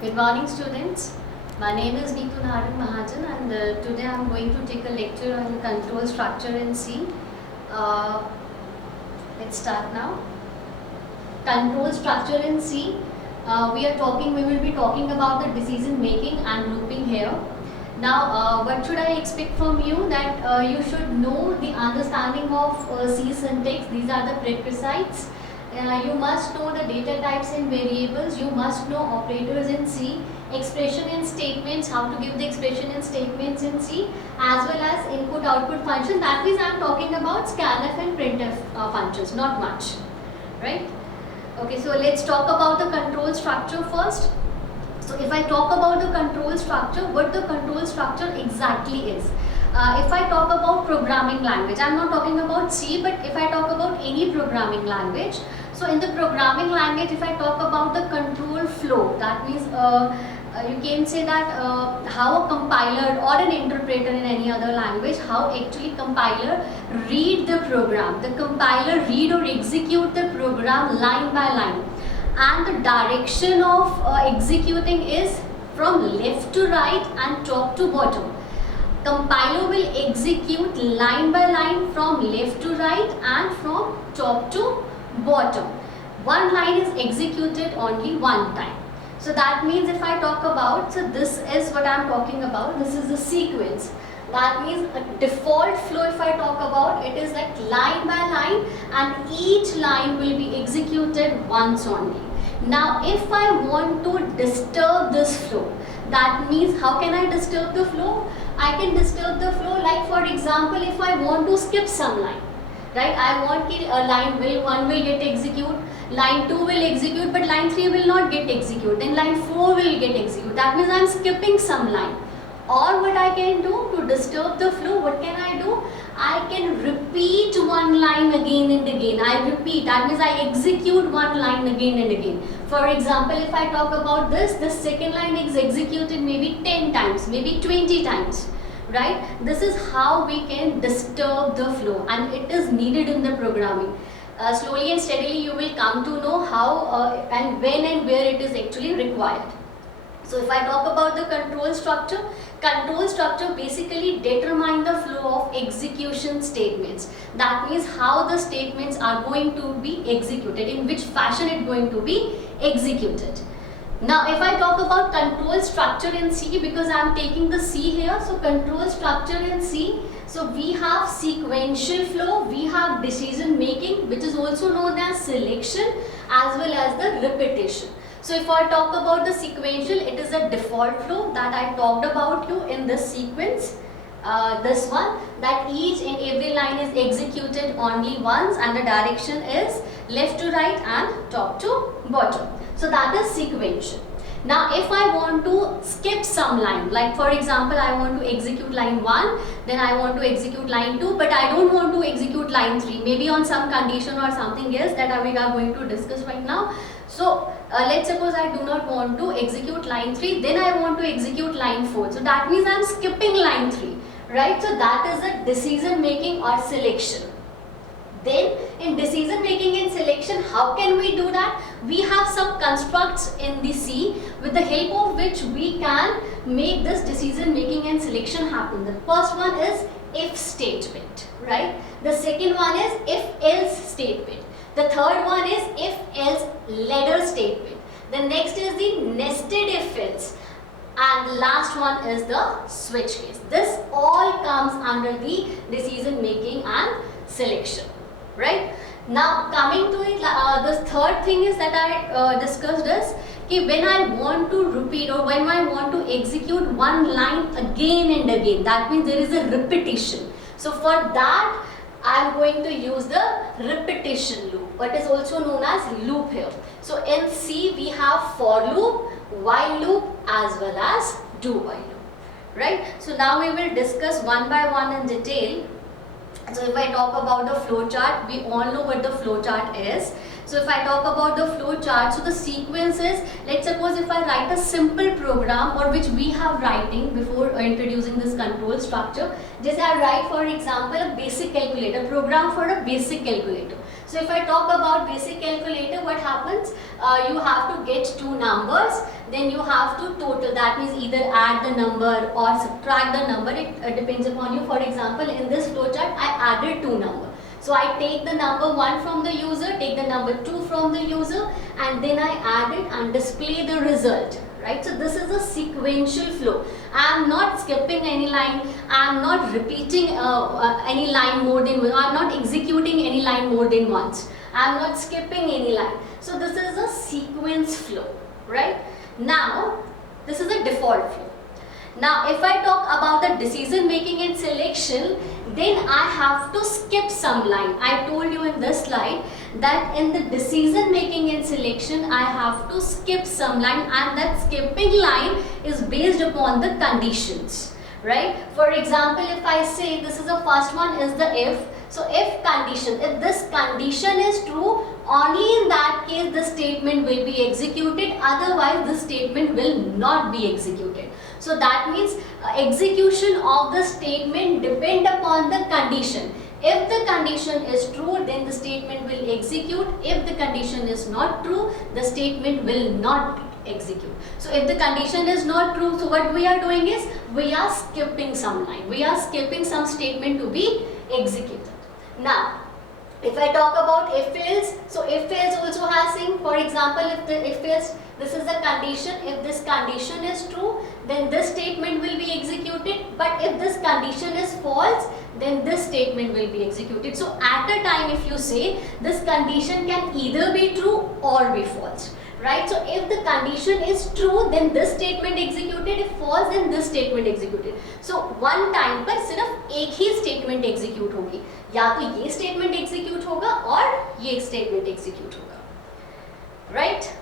Good morning, students. My name is Neetu Narayan Mahajan, and today I am going to take a lecture on control structure in C. Let's start now. Control structure in C. We will be talking about the decision making and looping here. Now, what should I expect from you? That you should know the understanding of C syntax. These are the prerequisites. You must know the data types and variables. You must know operators in C, expression in statements, how to give the expression in statements in C, as well as input-output function. That means I am talking about scanf and printf functions, not much, right? Okay, so let's talk about the control structure first. So if I talk about the control structure, what the control structure exactly is. If I talk about programming language, I'm not talking about C, but if I talk about any programming language, so in the programming language, if I talk about the control flow, that means you can say that how a compiler or an interpreter in any other language, how actually compiler read the program. The compiler read or execute the program line by line. And the direction of executing is from left to right and top to bottom. Compiler will execute line by line from left to right and from top to bottom. One line is executed only one time. So that means if I talk about, so this is what I am talking about, this is the sequence. That means a default flow, if I talk about, it is like line by line and each line will be executed once only. Now if I want to disturb this flow, that means how can I disturb the flow? I can disturb the flow like, for example, if I want to skip some line, right? I want line 1 will get execute, line 2 will execute, but line 3 will not get execute, then line 4 will get execute. That means I am skipping some line. Or what I can do to disturb the flow, what can I do? I can repeat one line again and again. I repeat, that means I execute one line again and again. For example, if I talk about this, the second line is executed maybe 10 times, maybe 20 times, right? This is how we can disturb the flow, and it is needed in the programming. Slowly and steadily you will come to know how and when and where it is actually required. So if I talk about the control structure basically determine the flow of execution statements. That means how the statements are going to be executed, in which fashion it is going to be executed. Now if I talk about control structure in C, because I am taking the C here, so control structure in C, so we have sequential flow, we have decision making, which is also known as selection, as well as the repetition. So if I talk about the sequential, it is a default flow that I talked about you in this sequence. This one, that each and every line is executed only once and the direction is left to right and top to bottom. So that is sequential. Now if I want to skip some line, like for example I want to execute line 1, then I want to execute line 2, but I don't want to execute line 3, maybe on some condition or something else that we are going to discuss right now. So let's suppose I do not want to execute line 3, then I want to execute line 4. So that means I am skipping line 3, right? So that is a decision making or selection. Then in decision making and selection, how can we do that? We have some constructs in the C with the help of which we can make this decision making and selection happen. The first one is if statement, right? The second one is if else statement. The third one is if else ladder statement. The next is the nested if else. And the last one is the switch case. This all comes under the decision making and selection, right? Now coming to it, the third thing is that I discussed is when I want to repeat or when I want to execute one line again and again, that means there is a repetition. So for that I am going to use the repetition loop, what is also known as loop here. So in C we have for loop, while loop, as well as do while loop, right? So now we will discuss one by one in detail. So if I talk about the flow chart, we all know what the flow chart is. So if I talk about the flow chart, so the sequence is, let's suppose if I write a simple program, or which we have writing before introducing this control structure, just I write for example a basic calculator, program for a basic calculator. So if I talk about basic calculator, what happens? You have to get two numbers, then you have to total, that means either add the number or subtract the number, it depends upon you. For example, in this flowchart, I added two numbers. So I take the number 1 from the user, take the number 2 from the user, and then I add it and display the result. Right? So this is a sequential flow. I am not skipping any line, I am not repeating any line more than once, I am not executing any line more than once, I am not skipping any line. So this is a sequence flow, right? Now this is a default flow. Now if I talk about the decision making and selection, then I have to skip some line. I told you in this slide that in the decision making and selection I have to skip some line, and that skipping line is based upon the conditions, right? For example, if I say this is the first one is the if, so if condition, if this condition is true, only in that case the statement will be executed, otherwise the statement will not be executed. So that means execution of the statement depend upon the condition. If the condition is true, then the statement will execute. If the condition is not true, the statement will not execute. So if the condition is not true, so what we are doing is we are skipping some line. We are skipping some statement to be executed. Now, if I talk about if else, so if else also has same. For example, if the if else, this is the condition. If this condition is true, then this statement will be executed. But if this condition is false, then this statement will be executed. So at a time, if you say this condition can either be true or be false, right? So if the condition is true, then this statement executed. If false, then this statement executed. So one time पर सिर्फ एक ही statement execute होगी, या तो ये statement execute होगा और ये statement execute होगा, right?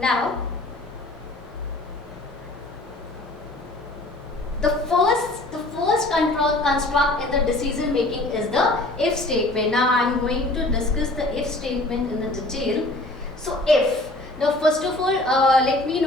Now, the first control construct in the decision making is the if statement. Now I am going to discuss the if statement in the detail. So if, now first of all, let me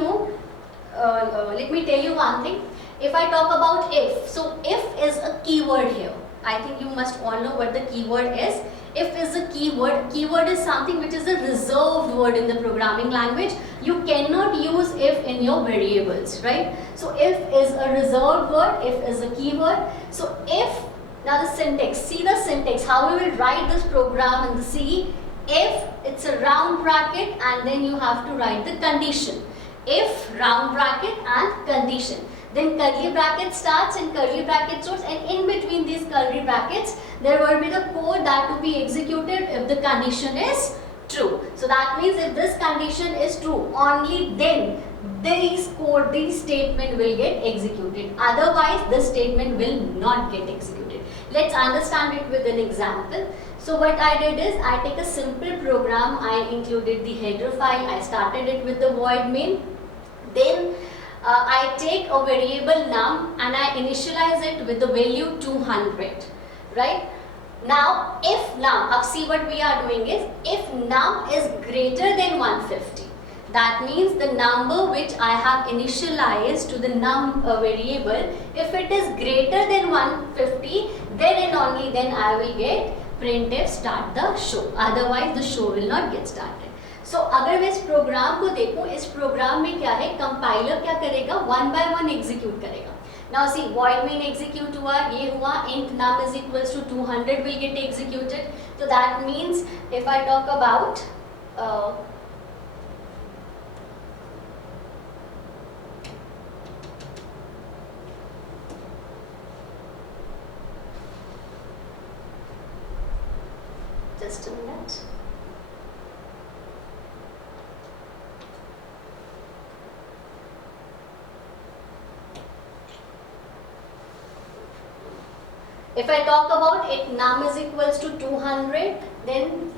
tell you one thing. If I talk about if, so if is a keyword here. I think you must all know what the keyword is. If is a keyword. Keyword is something which is a reserved word in the programming language. You cannot use if in your variables, right? So if is a reserved word, if is a keyword. So if, now the syntax, see the syntax, how we will write this program in the C. If, it's a round bracket and then you have to write the condition. If, round bracket and condition. Then curly bracket starts and curly bracket starts, and in between these curly brackets there will be the code that to be executed if the condition is true. So that means if this condition is true, only then these statement will get executed. Otherwise this statement will not get executed. Let's understand it with an example. So what I did is I take a simple program, I included the header file, I started it with the void main. Then I take a variable num and I initialize it with the value 200, right? Now if num, now see what we are doing is, if num is greater than 150, that means the number which I have initialized to the num variable, if it is greater than 150, then and only then I will get printf start the show, otherwise the show will not get started. So अगर मैं इस programme को देखूं, इस programme में क्या है, compiler क्या करेगा, वन बाय वन एग्जीक्यूट करेगा. Now see, void main execute हुआ, ये हुआ, int num is equals to 200 will get executed. So that means if I talk about just a minute. If I talk about it, num is equals to 200, then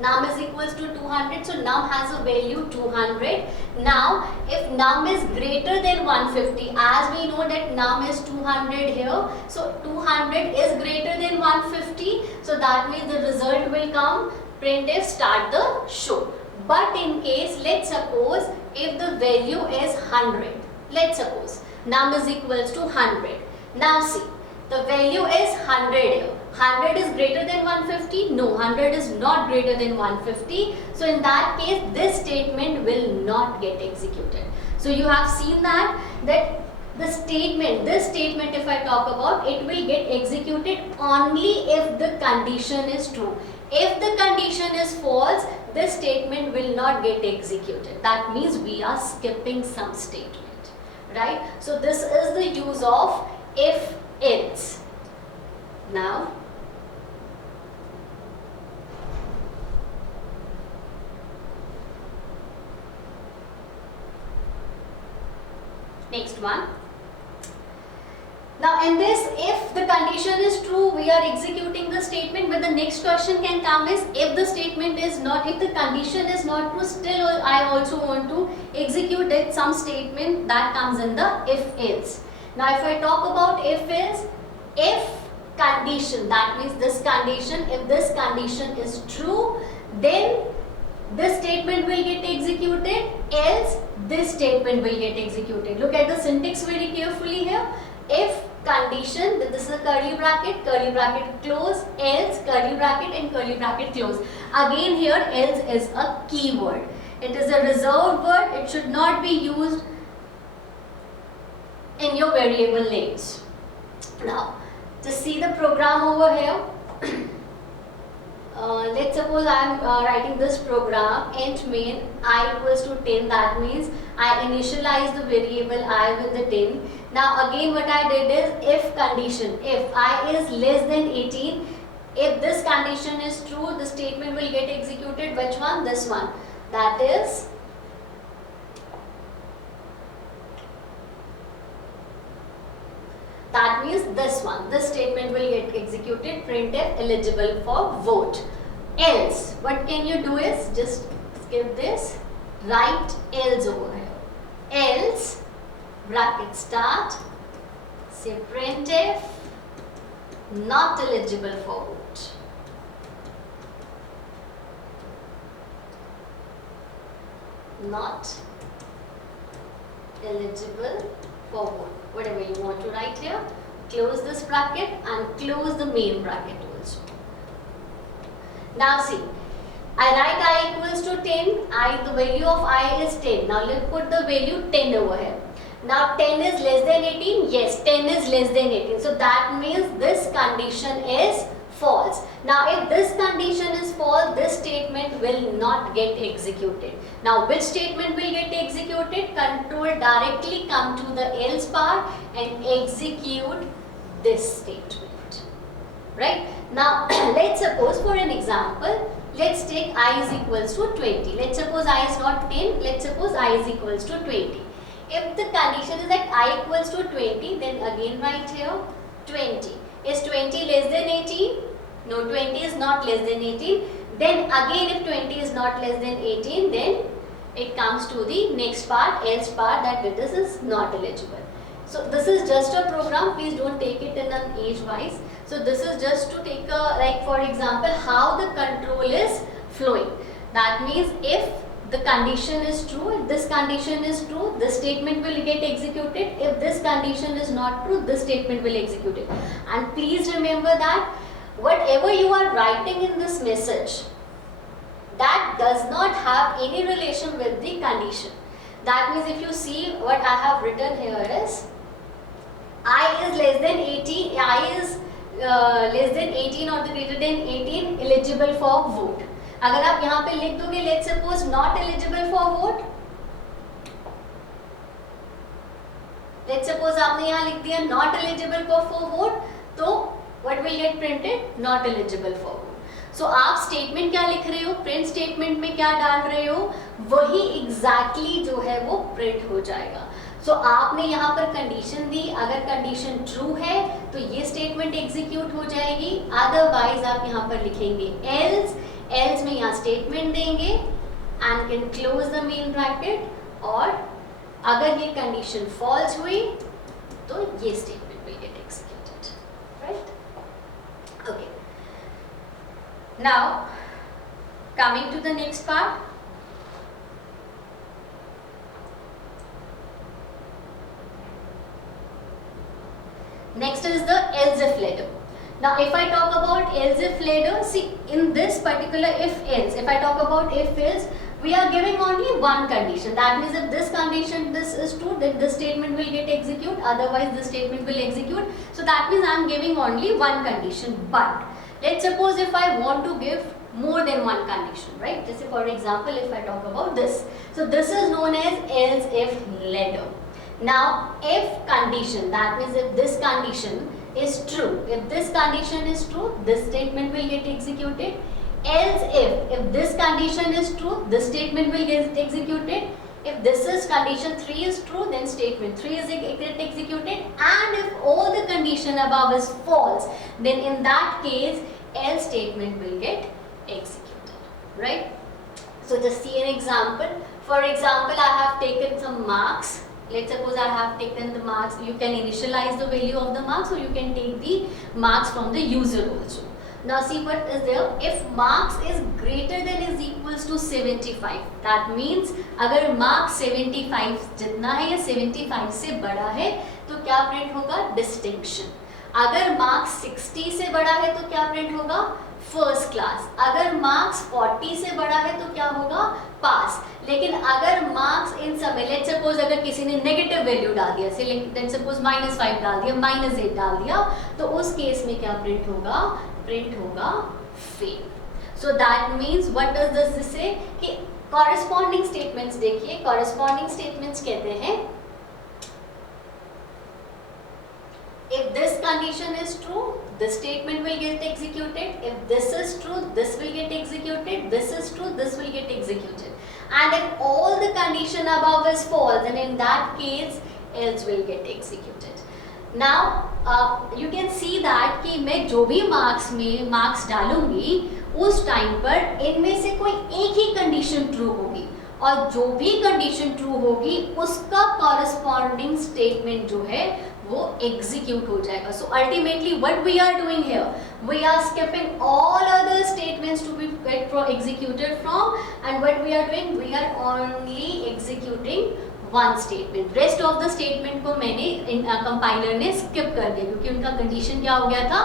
num is equals to 200, so num has a value 200. Now, if num is greater than 150, as we know that num is 200 here, so 200 is greater than 150, so that means the result will come printf start the show. But in case, let's suppose if the value is 100, let's suppose num is equals to 100. Now see, the value is 100 here. 100 is greater than 150? No, 100 is not greater than 150. So in that case, this statement will not get executed. So you have seen that this statement if I talk about, it will get executed only if the condition is true. If the condition is false, this statement will not get executed. That means we are skipping some statement, right? So this is the use of if else. Now next one. Now in this, if the condition is true, we are executing the statement, but the next question can come is, if the statement is not, if the condition is not true, still I also want to execute it, some statement that comes in the if else. Now if I talk about if else, if condition, that means this condition, if this condition is true, then this statement will get executed, else this statement will get executed. Look at the syntax very carefully here. If condition, this is a curly bracket close, else curly bracket and curly bracket close. Again here else is a keyword. It is a reserved word. It should not be used in your variable names. Now just see the program over here. Let's suppose I am writing this program, int main I equals to 10. That means I initialize the variable I with the 10. Now again what I did is if condition, if I is less than 18, if this condition is true, the statement will get executed. Which one? This one. That is that means this one. This statement will get executed, printf eligible for vote. Else, what can you do is just skip this, write else over here. Else, bracket start, say printf not eligible for vote. Not eligible for vote. Whatever you want to write here, close this bracket and close the main bracket also. Now see, I write I equals to 10, the value of I is 10. Now let's put the value 10 over here. Now 10 is less than 18, yes 10 is less than 18. So that means this condition is false. Now if this condition is false, this statement will not get executed. Now which statement will get executed? Control directly come to the else part and execute this statement. Right? Now let's suppose for an example, let's take I is equals to 20. Let's suppose I is not 10, let's suppose I is equals to 20. If the condition is that I equals to 20, then again write here 20. Is 20 less than 18? No, 20 is not less than 18. Then again if 20 is not less than 18, then it comes to the next part, else part, that this is not eligible. So this is just a program, please don't take it in an age wise. So this is just to take a, like for example, how the control is flowing. That means if the condition is true, if this condition is true, this statement will get executed. If this condition is not true, this statement will execute it. And please remember that whatever you are writing in this message, that does not have any relation with the condition. That means if you see what I have written here is, I is less than 18, I is less than 18 or the greater than 18 eligible for vote. अगर आप यहाँ पे लिख दोगे let's suppose not eligible for vote, let's suppose आपने यहाँ लिख दिया not eligible for vote, तो what will get printed? Not eligible for vote. So आप statement क्या लिख रहे हो, print statement में क्या डाल रहे हो, वही exactly जो है वो print हो जाएगा. So आपने यहाँ पर condition दी, अगर condition true है तो ये statement execute हो जाएगी, otherwise आप यहाँ पर लिखेंगे else, else में यहाँ statement देंगे and can close the main bracket, और अगर ये condition false हुई तो ये statement will get executed, right? Okay. Now coming to the next part, Next is the else if ladder. Now if I talk about else if ladder, see in this particular if else, if I talk about if else, we are giving only one condition. That means if this condition this is true, then this statement will get execute, otherwise this statement will execute. So that means I am giving only one condition. But let's suppose if I want to give more than one condition, right? Just for example, if I talk about this. So this is known as else if ladder. Now if condition, that means if this condition is true, if this condition is true, this statement will get executed. Else if this condition is true, this statement will get executed. If this is condition 3 is true, then statement 3 is get executed. And if all the condition above is false, then in that case else statement will get executed, right? So just see an example. For example, I have taken some marks. Let's suppose I have taken the marks. You can initialize the value of the marks, or you can take the marks from the user also. Now see what is there. If marks is greater than is equals to 75, that means अगर marks 75 जितना है या 75 से बड़ा है तो क्या print होगा? डिस्टिंक्शन. अगर मार्क्स 60 से बड़ा है तो क्या प्रिंट होगा? First class. अगर मार्क्स 40 से बड़ा है तो क्या होगा? पास. लेकिन अगर मार्क्स इन समय, लेट्स सपोज अगर किसी ने नेगेटिव वैल्यू डाल दिया, लेट्स सपोज -5 डाल दिया, -8 डाल दिया, तो उस केस में क्या प्रिंट होगा? प्रिंट होगा fail. So that means what does this से कि कॉरेस्पॉन्डिंग स्टेटमेंट्स देखिए, कॉरेस्पॉन्डिंग स्टेटमेंट्स कहते हैं if this condition is true, this statement will get executed. If this is true, this will get executed. This is true, this will get executed. And if all the condition above is false, then in that case else will get executed. Now you can see that कि मैं जो भी marks में marks डालूंगी उस time पर इनमें से कोई एक ही कंडीशन ट्रू होगी, और जो भी कंडीशन ट्रू होगी उसका कॉरेस्पॉन्डिंग स्टेटमेंट जो है वो एग्जीक्यूट हो जाएगा. So ultimately what we are doing here, we are skipping all other statements to be get executed from, and what we are doing, we are only executing one statement. Rest of the statement को मैंने compiler ने skip कर दिया क्योंकि उनका condition क्या हो गया था?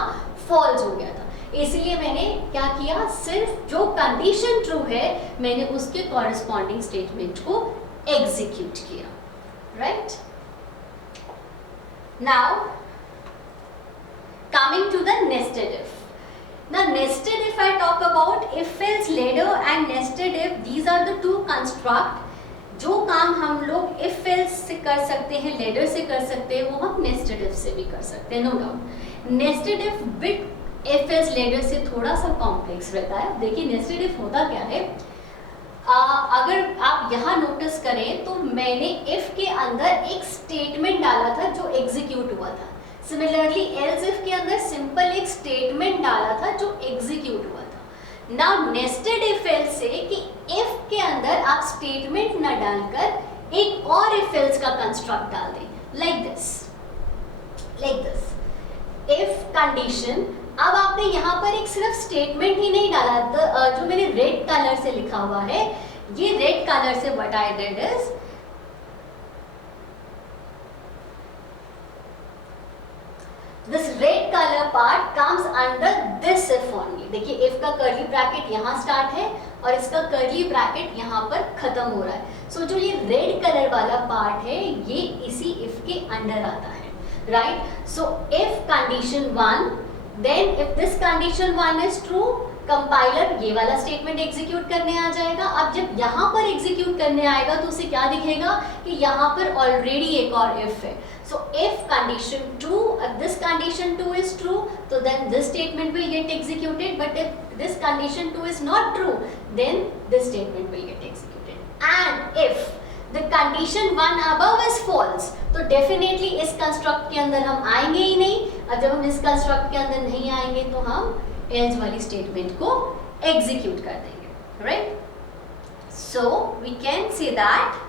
फॉल्स हो गया था. इसलिए मैंने क्या किया, सिर्फ जो कंडीशन ट्रू है मैंने उसके कॉरेस्पॉन्डिंग स्टेटमेंट को एग्जीक्यूट किया, right? Now coming to the nested if. Now nested if I talk about, if else ladder and nested if, these are the two construct. जो काम हम लोग if else से कर सकते हैं, ladder से कर सकते हैं, वो हम nested if से भी कर सकते हैं, no doubt. Nested if bit if else ladder से थोड़ा सा कॉम्प्लेक्स रहता है. देखिए nested if होता क्या है, अगर आप यहाँ नोटिस करें तो मैंने if के अंदर एक स्टेटमेंट डाला था जो एग्जीक्यूट हुआ था. सिमिलरली एल्स इफ के अंदर सिंपल एक स्टेटमेंट डाला था जो एग्जीक्यूट हुआ था. नाउ नेस्टेड इफ एल्स से कि if के अंदर आप स्टेटमेंट न डालकर एक और if else का कंस्ट्रक्ट डाल दें, लाइक दिस if कंडीशन. अब आपने यहाँ पर एक सिर्फ स्टेटमेंट ही नहीं डाला, जो मैंने रेड कलर से लिखा हुआ है, ये रेड कलर से what I did is, this red colour part comes under this if only. देखिए इफ का कर्ली ब्रैकेट यहाँ स्टार्ट है और इसका कर्ली ब्रैकेट यहाँ पर खत्म हो रहा है. सो जो ये रेड कलर वाला पार्ट है ये इसी इफ के अंडर आता है, right? So if condition 1, then if this condition 1 is true, compiler ये वाला स्टेटमेंट एग्जीक्यूट करने आ जाएगा. अब जब यहाँ पर एग्जीक्यूट करने आएगा तो उसे क्या दिखेगा कि यहाँ पर ऑलरेडी एक और इफ है. So if condition 2, if this condition 2 is true, so then this statement will get executed. But if this condition 2 is not true, then this statement will get executed. And if the condition 1 above is false, तो definitely इस construct के अंदर हम आएंगे ही नहीं. और जब हम इस कंस्ट्रक्ट के अंदर नहीं आएंगे तो हम एल्स वाली स्टेटमेंट को एग्जीक्यूट कर देंगे, right? So we can say that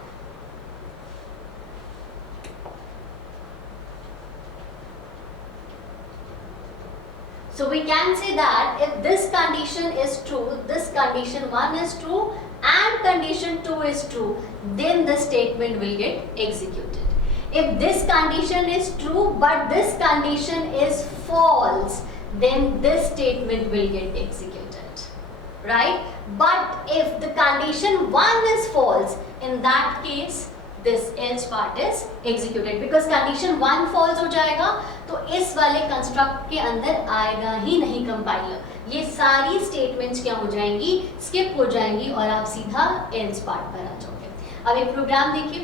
if this condition is true, this condition 1 is true and condition 2 is true, then the statement will get executed. if this condition is true but this condition is false, then this statement will get executed, right? But if the condition 1 is false, in that case this else part is executed, because condition 1 false हो जाएगा तो इस वाले construct के अंदर आएगा ही नहीं compiler, ये सारी स्टेटमेंट्स क्या हो जाएंगी, स्किप हो जाएंगी और आप सीधा एल्स पार्ट पर आ जाओगे। अब एक प्रोग्राम देखिए,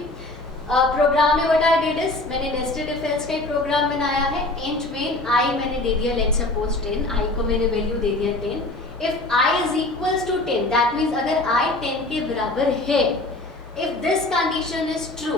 प्रोग्राम में व्हाट आई डिड इज, मैंने नेस्टेड इफ एल्स का एक प्रोग्राम बनाया है। इंट में आई मैंने दे दिया लेट्स सपोज 10, आई को मैंने वैल्यू दे दिया 10। If I is equals to 10, that means अगर आई 10 के बराबर है, if this condition is true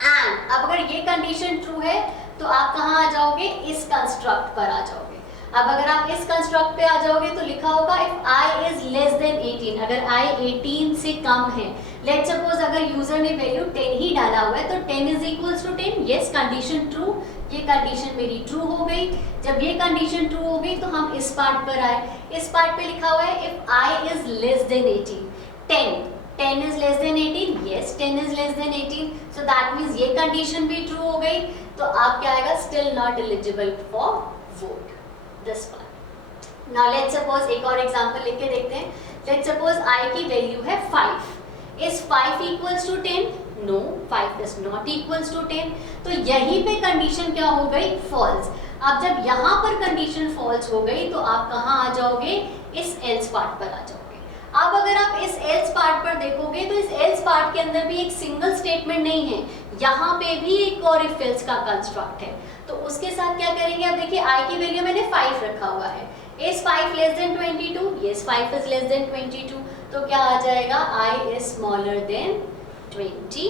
and, अब अगर ये कंडीशन ट्रू है तो आप कहाँ आ जाओगे, इस कंस्ट्रक्ट पर आ जाओगे। अब अगर आप इस कंस्ट्रक्ट पे आ जाओगे तो लिखा होगा if i is less than 18, अगर i 18 से कम है, लेट्स सपोज अगर यूजर ने वैल्यू 10 ही डाला हुआ है तो 10 is equals to 10, yes condition true, ये कंडीशन मेरी ट्रू हो गई। जब ये कंडीशन ट्रू हो गई तो हम इस पार्ट पर आए, इस पार्ट पे लिखा हुआ है if i is less than 18, 10 is less than 18, yes 10 is less than 18, so that means ये कंडीशन भी ट्रू हो गई, तो आप क्या आएगा, still not eligible for vote, this one। Now let's suppose एक और एग्जांपल लिख के देखते हैं, let's suppose i की वैल्यू है 5, is 5 equals to 10? No, 5 is not equals to 10, तो यहीं पे कंडीशन क्या हो गई, false। अब जब यहाँ पर कंडीशन false हो गई तो आप कहाँ आ जाओगे, इस else पार्ट पर आ जाओगे। अब अगर आप इस एल्स पार्ट पर देखोगे तो इस एल्स पार्ट के अंदर भी एक सिंगल स्टेटमेंट नहीं है, यहाँ पे भी एक और इफ एल्स का कंस्ट्रक्ट है, तो उसके साथ क्या करेंगे, अब देखिए i की वैल्यू मैंने 5 रखा हुआ है, is 5 less than 22, yes 5 is less then 22, तो क्या आ जाएगा, i is smaller than 22,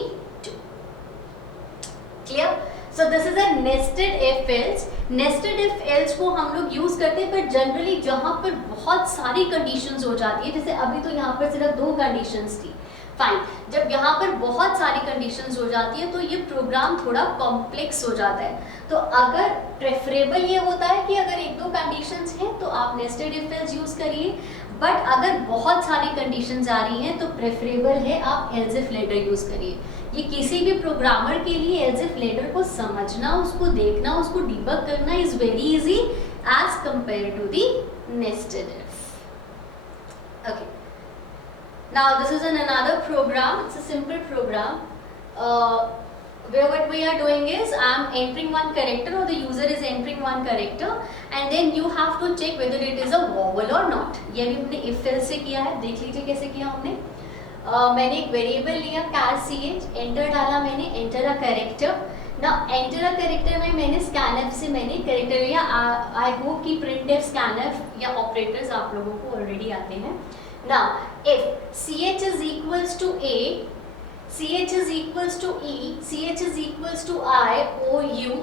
clear. So this is a nested if else. Nested if else को हम लोग यूज करते हैं, पर जनरली जहाँ पर बहुत सारी कंडीशंस हो जाती है, जैसे अभी तो यहाँ पर सिर्फ 2 कंडीशंस थी, फाइन, जब यहाँ पर बहुत सारी कंडीशंस हो जाती है तो ये प्रोग्राम थोड़ा कॉम्प्लेक्स हो जाता है। तो अगर प्रेफरेबल ये होता है कि अगर 1-2 कंडीशंस हैं तो आप नेस्टेड इफ एल्स यूज करिए, बट अगर बहुत सारी कंडीशंस आ रही हैं तो प्रेफरेबल है आप एल्स इफ लेटर यूज करिए। ये किसी भी प्रोग्रामर के लिए एल्स इफ लेटर को समझना, उसको देखना, उसको डिबग करना is very easy as compare to the nested if. Okay, now this is another program, it's a simple program where what we are doing is I am entering one character or the user is entering one character and then you have to check whether it is a vowel or not। ये भी हमने if else से किया है, देख लीजिए कैसे किया हमने। मैंने एक वेरिएबल लिया car ch, एंटर डाला मैंने, एंटर अ कैरेक्टर। ना एंटर अ कैरेक्टर में मैंने scanf से मैंने कैरेक्टर लिया। आई होप कि printf, scanf या ऑपरेटर्स आप लोगों को ऑलरेडी आते हैं। Now, if ch is equals to a, ch is equals to e, ch is equals to I, o, u,